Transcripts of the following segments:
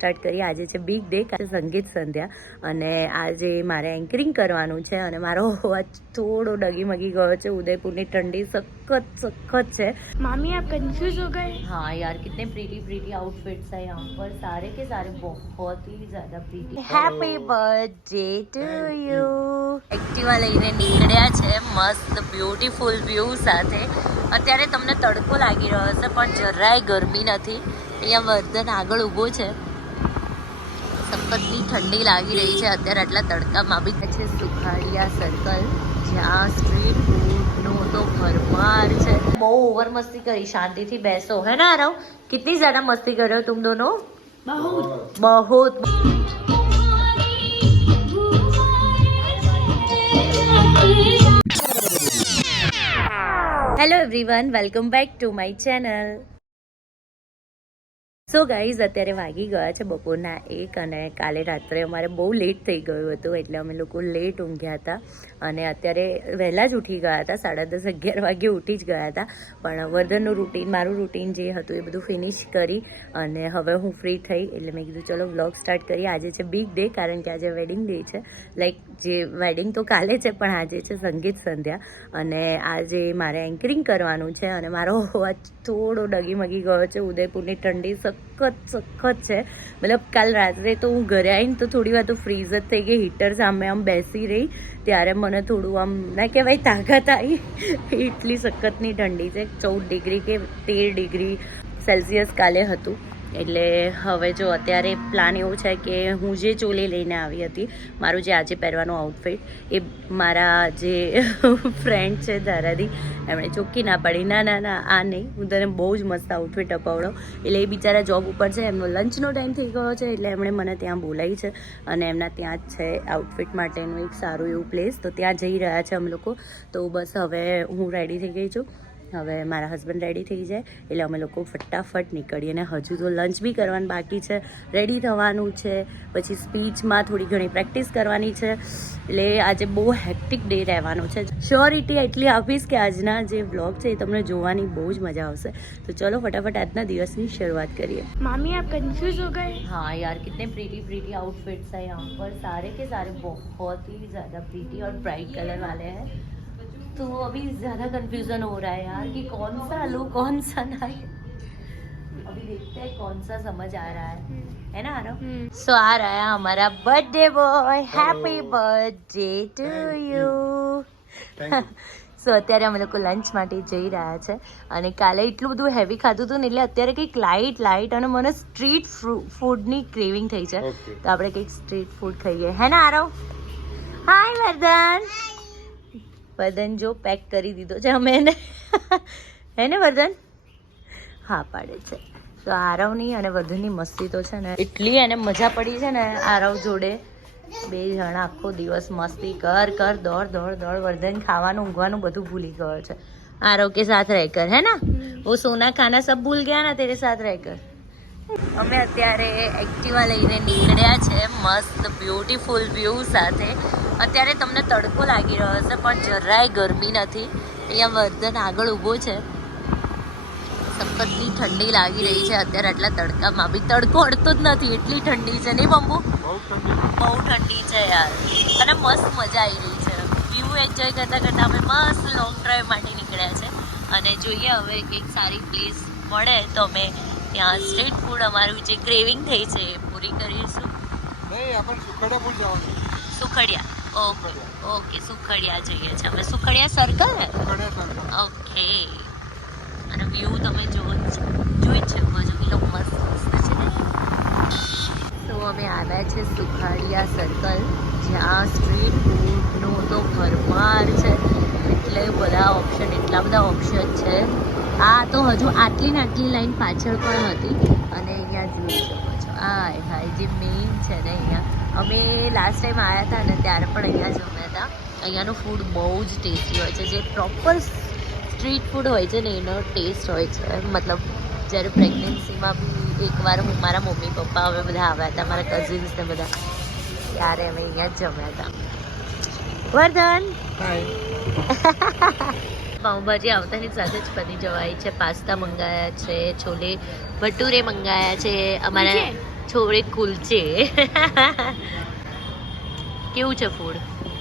Start કરીએ. આજે છે બિગ ડે, સંગીત સંધ્યા, અને આજે મારે એન્કરિંગ કરવાનું છે અને મારો અવાજ થોડો ડગીમગી ગયો છે. ઉદયપુરની ઠંડી સખત છે. मामी आप कंफ्यूज हो गए? हाँ यार, कितने प्रीटी आउटफिट्स है यहाँ पर, सारे के सारे बहुत ही ज्यादा pretty. Happy birthday to you. Activa લઈને નીકળ્યા છે મસ્ત બ્યુટીફુલ વ્યૂ સાથે. અત્યારે તમને તડકો લાગી રહ્યો હશે પણ જરાય ગરમી નથી. અહીંયા વર્ધન આગળ ઊભો છે. સખતની ઠંડી લાગી રહી છે અત્યારે આટલા તડકામાં બી. છે સુખાડિયા સર્કલ, જ્યાં સ્ટ્રીટ ફૂડનો તો ભરમાર છે. બહુ ઓવર મસ્તી કરી, શાંતિથી બેસો. હે ના આરવ, कितनी ज्यादा मस्ती कर रहे हो तुम दोनों? बहुत. Hello everyone, welcome back to my channel. So guys, અત્યારે વાગી ગયા છે બપોરના 1 અને કાલે રાત્રે અમારે બહુ લેટ થઈ ગયું હતું એટલે અમે લોકો લેટ ઊંઘ્યા હતા અને અત્યારે વહેલા જ ઉઠી ગયા હતા. 10:30-11 વાગે ઉઠી જ ગયા હતા. પણ વર્ધનનું રૂટીન, મારું રૂટીન જે હતું એ બધું ફિનિશ કરી અને હવે હું ફ્રી થઈ એટલે મેં કીધું ચલો વ્લોગ સ્ટાર્ટ કરીએ. આજે છે બિગ ડે, કારણ કે આજે વેડિંગ ડે છે. લાઈક જે વેડિંગ તો કાલે છે પણ આજે છે સંગીત સંધ્યા અને આજે મારે એન્કરિંગ કરવાનું છે અને મારો અવાજ થોડો ડગીમગી ગયો છે. ઉદયપુરની ઠંડી સખત છે. મતલબ કાલ રાત્રે તો હું ઘરે આવીને તો થોડી વાર તો ફ્રીઝ જ થઈ ગઈ. હીટર સામે આમ બેસી રહી ત્યારે મને થોડું આમ ના કહેવાય તાકાત આવી. એટલી સખતની ઠંડી છે. 14 ડિગ્રી કે 13 ડિગ્રી સેલ્સિયસ કાલે હતું. એટલે હવે જો અત્યારે પ્લાન એવું છે કે હું જે ચોલી લઈને આવી હતી, મારું જે આજે પહેરવાનું આઉટફિટ, એ મારા જે ફ્રેન્ડ છે ધારાદી, એમણે ચોખ્ખી ના પાડી, ના આ નહીં, હું તને બહુ જ મસ્ત આઉટફિટ અપાવડો. એટલે એ બિચારા જોબ ઉપર છે, એમનો લંચનો ટાઈમ થઈ ગયો છે એટલે એમણે મને ત્યાં બોલાવી છે અને એમના ત્યાં જ છે આઉટફિટ માટેનું એક સારું એવું પ્લેસ. તો ત્યાં જઈ રહ્યા છે અમે લોકો. તો બસ હવે હું રેડી થઈ ગઈ છું. હવે મારા હસબન્ડ રેડી થઈ જાય એટલે અમે લોકો ફટાફટ નીકળીએ. અને હજુ તો લંચ બી કરવાનું બાકી છે, રેડી થવાનું છે, પછી સ્પીચમાં થોડી ઘણી પ્રેક્ટિસ કરવાની છે. એટલે આજે બહુ હેક્ટિક ડે રહેવાનો છે. શ્યોરિટી એટલી આપીશ કે આજના જે બ્લોગ છે એ તમને જોવાની બહુ જ મજા આવશે. તો ચલો ફટાફટ આજના દિવસની શરૂઆત કરીએ. मामी आप कंफ्यूज हो गए? हाँ यार, कितने प्रीटी आउटफिट्स है यहाँ पर, सारे के सारे बहुत ही ज़्यादा प्रीटी और ब्राइट कलर वाले हैं. तो अभी ज़्यादा कंफ्यूजन हो रहा है यार कि कौन सा लूँ कौन सा नहीं. अभी देखते हैं कौन सा समझ आ रहा है ना आरव? सो आ रहा है हमारा birthday boy. Happy birthday to you. So અત્યારે અમે લોકો લંચ માટે જઈ રહ્યા છે અને કાલે એટલું બધું હેવી ખાધું હતું ને એટલે અત્યારે કંઈક લાઇટ અને મને સ્ટ્રીટ ફૂડની ક્રેવિંગ થઈ છે. તો આપણે કંઈક સ્ટ્રીટ ફૂડ ખાઈએ. હે ને આરવ? હાય વર્ધન જો પેક કરી દીધો છે અમે એને. હે ને વર્ધન? હા પાડે છે. તો આરવની અને વર્ધનની મસ્તી તો છે ને એટલી એને મજા પડી છે ને આરવ જોડે. બે જણા આખો દિવસ મસ્તી કર દોડ. વર્ધન ખાવાનું ઊંઘવાનું બધું ભૂલી ગયો છે. આરવ કે સાથ રહેકર, હે ના? वो सोना खाना सब भूल गया ना तेरे साथ रहकर. અમે અત્યારે એક્ટિવા લઈને નીકળ્યા છે મસ્ત બ્યુટીફુલ વ્યૂ સાથે. અત્યારે તમને તડકો લાગી રહ્યો હશે પણ જરાય ગરમી નથી. અહીંયા વર્ધન આગળ ઊભો છે. સખતની ઠંડી લાગી રહી છે અત્યારે આટલા તડકામાં બી. તડકો અડતો જ નથી, એટલી ઠંડી છે નહીં બમ્બુ? બહુ ઠંડી છે યાર અને મસ્ત મજા આવી રહી છે. વ્યૂ એન્જોય કરતાં અમે મસ્ત લોંગ ડ્રાઈવ માટે નીકળ્યા છે અને જોઈએ હવે કંઈક સારી પ્લેસ મળે તો અમે ત્યાં સ્ટ્રીટ ફૂડ અમારું જે ક્રેવિંગ થઈ છે એ પૂરી કરીશું. સુખડિયા, ઓકે સુખડિયા જઈએ છીએ અમે. સુખડિયા સર્કલ ને? ઓકે. અને વ્યૂ તમે જોઈ છે બાજુ કેટલો મસ્ત છે. તો અમે આવ્યા છે સુખાડિયા સર્કલ, જ્યાં સ્ટ્રીટ ફૂડનો તો ભરમાર છે. એટલા બધા ઓપ્શન છે. આ તો હજુ આટલી ને આટલી લાઈન પાછળ પણ હતી અને અહીંયા જોઈ શકો છો. હાય જે મેઇન છે ને અહીંયા અમે લાસ્ટ ટાઈમ આવ્યા હતા ને ત્યારે પણ અહીંયા જમ્યા હતા. અહીંયાનું ફૂડ બહુ જ ટેસ્ટી હોય છે. જે પ્રોપર સ્ટ્રીટ ફૂડ હોય છે ને એનો ટેસ્ટ હોય છે. મતલબ જ્યારે પ્રેગ્નન્સીમાં બી એકવાર હું, મારા મમ્મી પપ્પા અમે બધા આવ્યા હતા, મારા કઝિન્સ ને બધા, ત્યારે અમે અહીંયા જ જમ્યા હતા. વર્ધન પાઉંભાજી આવતાની સાથે જ બની જવાય છે. પાસ્તા મંગાયા છે, છોલે ભટુરે મંગાયા છે. અમારા છોડે કુલચે કેવું છે ફૂડ?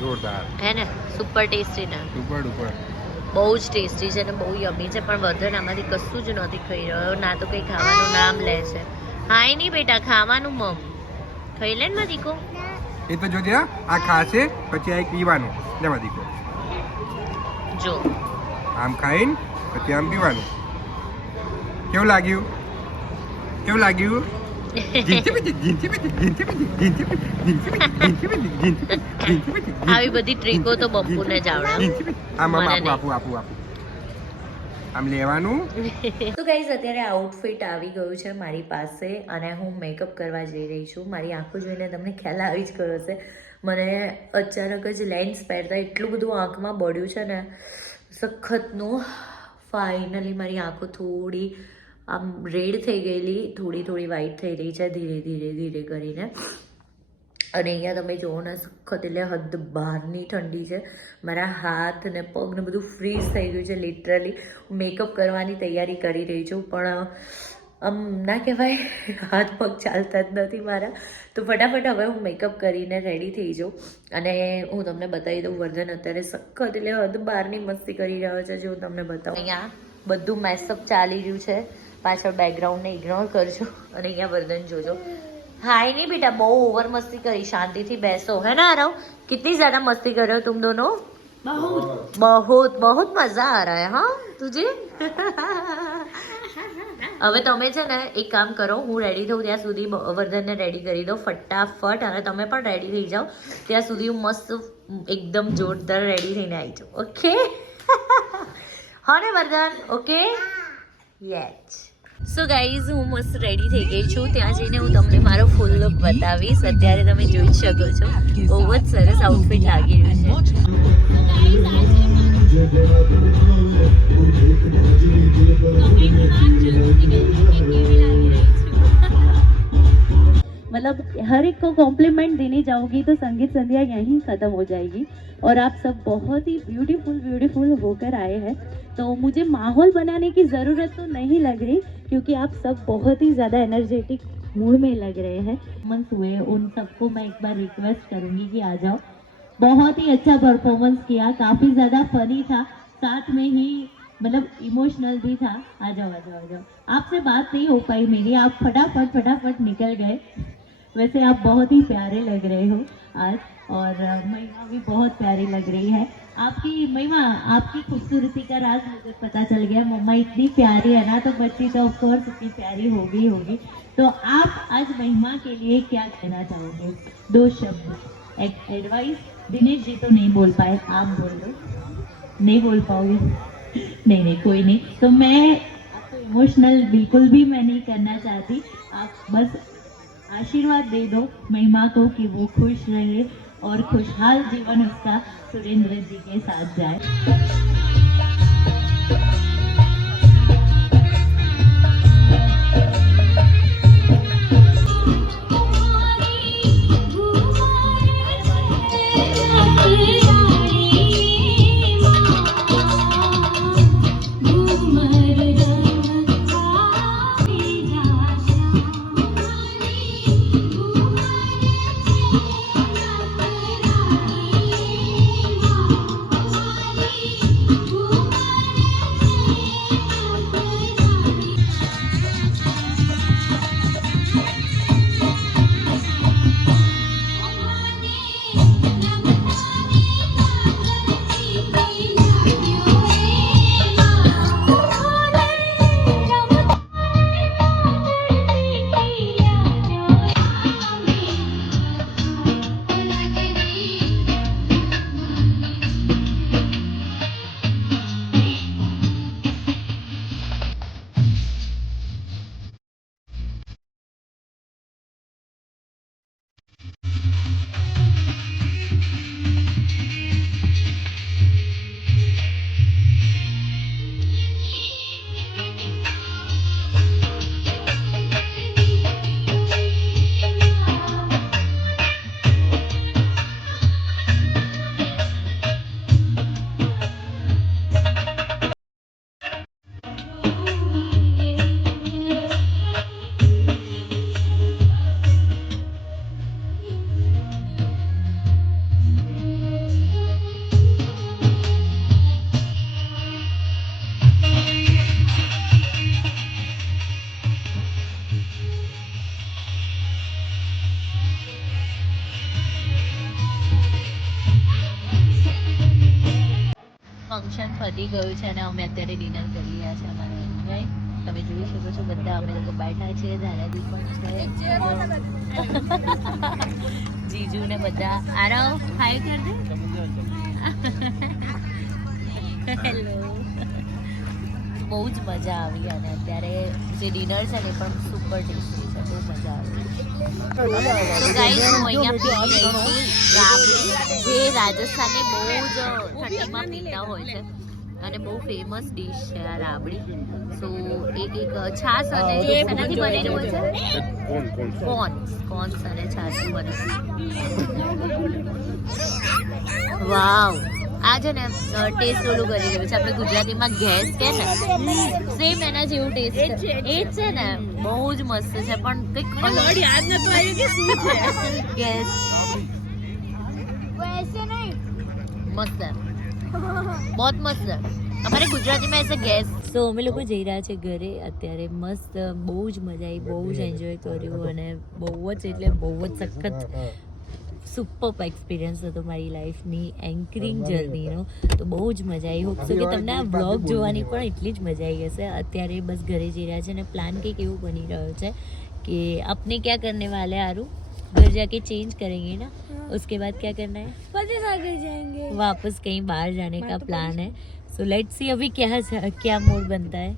જોરદાર, હે ને? સુપર ટેસ્ટી ને? ઉપર ઉપર. બહુ જ ટેસ્ટી છે ને બહુ યમી છે, પણ વર્ધન આમાંથી કશું જ નથી ખાઈ રહ્યો, ના તો કંઈ ખાવાનું નામ લે છે. હાય નહીં બેટા, ખાવાનું મમ ખાઈ લે ને મારી દીકો. એ તો જોજે હા, આ ખાશે પછી આ પીવાનું. લેવા દીકો, જો આમ ખાઈને પછી આમ પીવાનું. કેવું લાગ્યું? કેવું લાગ્યું? આવી બધી ટ્રીકો તો બપ્પુને જ આવડે. આમ આમ આપું આપું આપું આપું આમ લેવાનું. તો ગાઈઝ અત્યારે આઉટફિટ આવી ગયું છે મારી પાસે અને હું મેકઅપ કરવા જઈ રહી છું. મારી આંખો જોઈને તમને ખ્યાલ આવી જ ગયો હશે. મને અચાનક જ લેન્સ પહેરતા એટલું બધું આંખમાં બળ્યું છે ને સખતનું. ફાઇનલી મારી આંખો થોડી આમ રેડ થઈ ગયેલી, થોડી થોડી વ્હાઈટ થઈ રહી છે ધીરે ધીરે ધીરે કરીને. અને અહીંયા તમે જુઓ ને સખત એટલે હદ બહારની ઠંડી છે. મારા હાથ ને પગ ને બધું ફ્રીઝ થઈ ગયું છે લિટરલી. હું મેકઅપ કરવાની તૈયારી કરી રહી છું પણ આમ ના કહેવાય હાથ પગ ચાલતા જ નથી મારા. તો ફટાફટ હવે હું મેકઅપ કરીને રેડી થઈ જાઉં અને હું તમને બતાવી દઉં. વર્ધન અત્યારે સખત એટલે હદ બહારની મસ્તી કરી રહ્યો છે. જો હું તમને બતાવું, અહીંયા બધું મેસઅપ ચાલી રહ્યું છે. પાછળ બેકગ્રાઉન્ડને ઇગ્નોર કરજો. અને અહીંયા વર્ધન જોજો. हाय नहीं बेटा, बहुत ओवर मस्ती करी, शांति थी बैसो, है ना आरव? कितनी ज्यादा मस्ती कर रहे हो तुम दोनों? बहुत बहुत बहुत मजा आ रहा है हाँ तुझे? હવે તમે છે ને એક કામ કરો, હું રેડી થઉં ત્યાં સુધી વર્ધનને રેડી કરી દો ફટાફટ, અને તમે પણ રેડી થઈ જાઓ ત્યાં સુધી હું મસ્ત એકદમ જોરદાર રેડી થઈને આવી જાઉં. ઓકે? હા ને Vardhan? Okay yes. So guys હું મસ્ત રેડી થઈ ગઈ છું. ત્યાં જઈને હું તમને મારો ફૂલ લુક બતાવીશ. અત્યારે તમે જોઈ શકો છો બહુ જ સરસ આઉટફિટ લાગી રહ્યું છે. मतलब हर एक को कॉम्प्लीमेंट देने जाओगी तो संगीत संध्या यहीं ख़त्म हो जाएगी. और आप सब बहुत ही ब्यूटीफुल होकर आए हैं, तो मुझे माहौल बनाने की ज़रूरत तो नहीं लग रही क्योंकि आप सब बहुत ही ज़्यादा एनर्जेटिक मूड में लग रहे हैं. परफॉर्मेंस हुए उन सबको मैं एक बार रिक्वेस्ट करूँगी कि आ जाओ. बहुत ही अच्छा परफॉर्मेंस किया, काफ़ी ज़्यादा फनी था, साथ में ही मतलब इमोशनल भी था. आ जाओ आ जाओ आ जाओ. आपसे बात नहीं हो पाई मेरी, आप फटाफट निकल गए. वैसे आप बहुत ही प्यारे लग रहे हो आज, और महिमा भी बहुत प्यारी लग रही है. आपकी महिमा, आपकी खूबसूरती का राज मुझे पता चल गया. मम्मा इतनी प्यारी है ना, तो बच्ची तो ऑफकोर्स इतनी प्यारी होगी. तो आप आज महिमा के लिए क्या कहना चाहोगे? 2 शब्द, एक एडवाइस. दिनेश जी तो नहीं बोल पाए, आप बोल दो. नहीं बोल पाओगे? नहीं कोई नहीं. तो मैं आपको इमोशनल बिल्कुल भी मैं नहीं करना चाहती. आप बस आशीर्वाद दे दो महिमा को कि वो खुश रहे और खुशहाल जीवन उसका सुरेंद्र जी के साथ जाए. ફંક્શન પતી ગયું છે અને અમે અત્યારે ડિનર કરી રહ્યા છે અમારે right? તમે જોઈ શકો છો બધા અમે લોકો બેઠા છીએ ધારાજી પણ છે જીજુ ને બધા આરવ હાય કર દે હેલો બહુ જ મજા આવી અને અત્યારે જે ડિનર છે ને એ પણ સુપર ટેસ્ટી છે બહુ મજા આવી તો ગાઈસ હું અહીંયા પી રહી છું રાબડી જે રાજસ્થાનની બહુ જ ઠંડીમાં પીતા હોય છે અને બહુ ફેમસ ડીશ છે આ રાબડી સો એક છાસ અને એનાથી બનેલું હોય છે કોન્સ અને છાસ બને વાવ આ છે ને ટેસ્ટ ઓલું કરી રહ્યું છે આપણે ગુજરાતીમાં ગેસ કે ને સેમ એના જેવું ટેસ્ટ છે એ જ છે ને બહુ જ મસ્ત છે પણ કંઈક અલગ યાદ નતું આવ્યું કે શું છે ગેસ મસ્ત બહુ મસ્ત અમારે ગુજરાતીમાં એસે ગેસ સો અમે લોકો જઈ રહ્યા છે ઘરે અત્યારે મસ્ત બહુ જ મજા આવી બહુ જ એન્જોય કર્યું અને બહુ જ એટલે બહુ જ સખત સુપર એક્સપિરિયન્સ હતો મારી લાઈફની એન્કરિંગ જર્નીનો તો બહુ જ મજા આવી હોપ સો કે તમને આ વ્લોગ જોવાની પણ એટલી જ મજા આવી હશે અત્યારે બસ ઘરે જઈ રહ્યા છે અને પ્લાન કંઈક એવું બની રહ્યો છે कि अपने क्या करने वाले हैं आरू घर जाके चेंज करेंगे ना उसके बाद क्या करना है फतेहसागर जाएंगे वापस कहीं बाहर जाने का प्लान है सो लेट्स सी अभी क्या मूड बनता है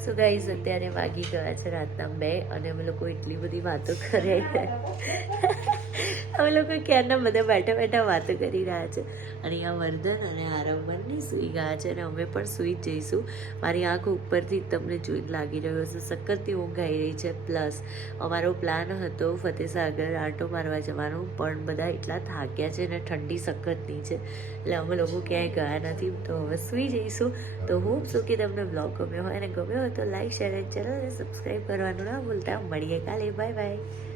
સો ગાઈઝ અત્યારે વાગી ગયા છે રાતના 2 અને અમે લોકો એટલી બધી વાતો કરે અમે લોકો ક્યારના બધા બેઠા બેઠા વાતો કરી રહ્યા છે અને અહીંયા વર્ધન અને આરવ બંને સૂઈ ગયા છે અને અમે પણ સૂઈ જ જઈશું મારી આંખ ઉપરથી તમને જોઈ લાગી રહ્યો છે સખતથી ઊંઘ આવી રહી છે પ્લસ અમારો પ્લાન હતો ફતેહસાગર આંટો મારવા જવાનો પણ બધા એટલા થાક્યા છે અને ઠંડી સખતની છે એટલે અમે લોકો ક્યાંય ગયા નથી તો હવે સૂઈ જઈશું તો હોપ સો કે તમને બ્લોગ ગમ્યો હોય અને ગમ્યો હોય તો લાઈક શેર અને ચેનલને સબસ્ક્રાઈબ કરવાનું ના ભૂલતા મળીએ કાલે બાય બાય